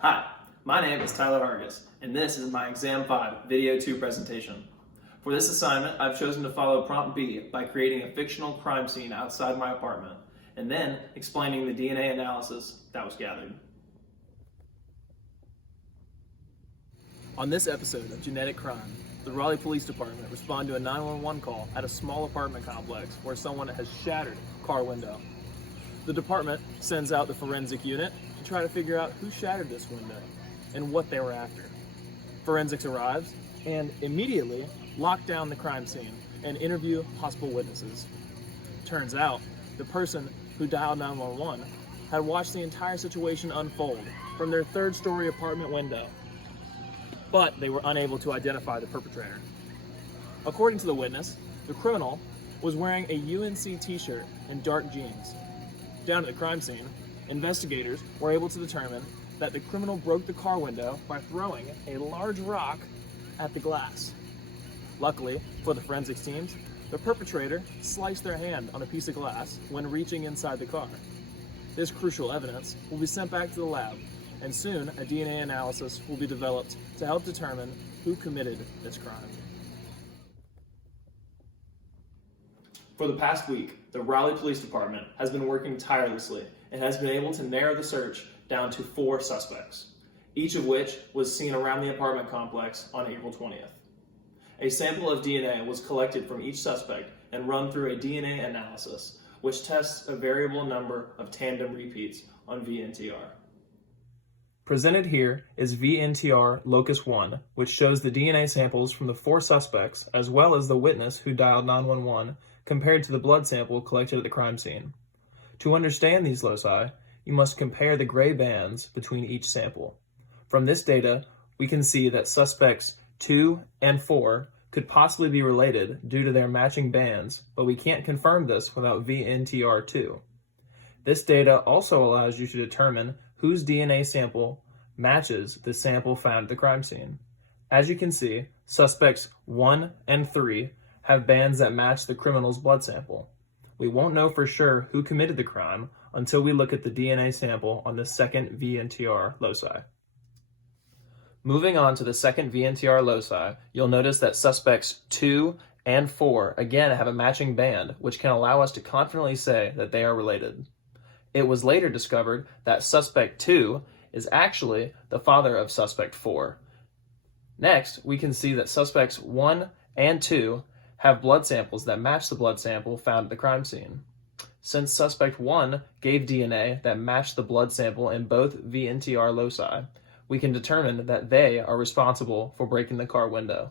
Hi, my name is Tyler Hargis, and this is my Exam 5 Video 2 presentation. For this assignment, I've chosen to follow prompt B by creating a fictional crime scene outside my apartment, and then explaining the DNA analysis that was gathered. On this episode of Genetic Crime, the Raleigh Police Department responded to a 911 call at a small apartment complex where someone has shattered a car window. The department sends out the forensic unit to try to figure out who shattered this window and what they were after. Forensics arrives and immediately lock down the crime scene and interview possible witnesses. Turns out, the person who dialed 911 had watched the entire situation unfold from their third-story apartment window, but they were unable to identify the perpetrator. According to the witness, the criminal was wearing a UNC t-shirt and dark jeans. Down at the crime scene, investigators were able to determine that the criminal broke the car window by throwing a large rock at the glass. Luckily for the forensics teams, the perpetrator sliced their hand on a piece of glass when reaching inside the car. This crucial evidence will be sent back to the lab, and soon a DNA analysis will be developed to help determine who committed this crime. For the past week, the Raleigh Police Department has been working tirelessly and has been able to narrow the search down to 4 suspects, each of which was seen around the apartment complex on April 20th. A sample of DNA was collected from each suspect and run through a DNA analysis, which tests a variable number of tandem repeats on VNTR. Presented here is VNTR Locus 1, which shows the DNA samples from the 4 suspects as well as the witness who dialed 911 compared to the blood sample collected at the crime scene. To understand these loci, you must compare the gray bands between each sample. From this data, we can see that suspects 2 and 4 could possibly be related due to their matching bands, but we can't confirm this without VNTR2. This data also allows you to determine whose DNA sample matches the sample found at the crime scene. As you can see, suspects 1 and 3 have bands that match the criminal's blood sample. We won't know for sure who committed the crime until we look at the DNA sample on the second VNTR loci. Moving on to the second VNTR loci, you'll notice that suspects 2 and 4 again have a matching band, which can allow us to confidently say that they are related. It was later discovered that suspect 2 is actually the father of suspect 4. Next, we can see that suspects 1 and 2 have blood samples that match the blood sample found at the crime scene. Since suspect 1 gave DNA that matched the blood sample in both VNTR loci, we can determine that they are responsible for breaking the car window.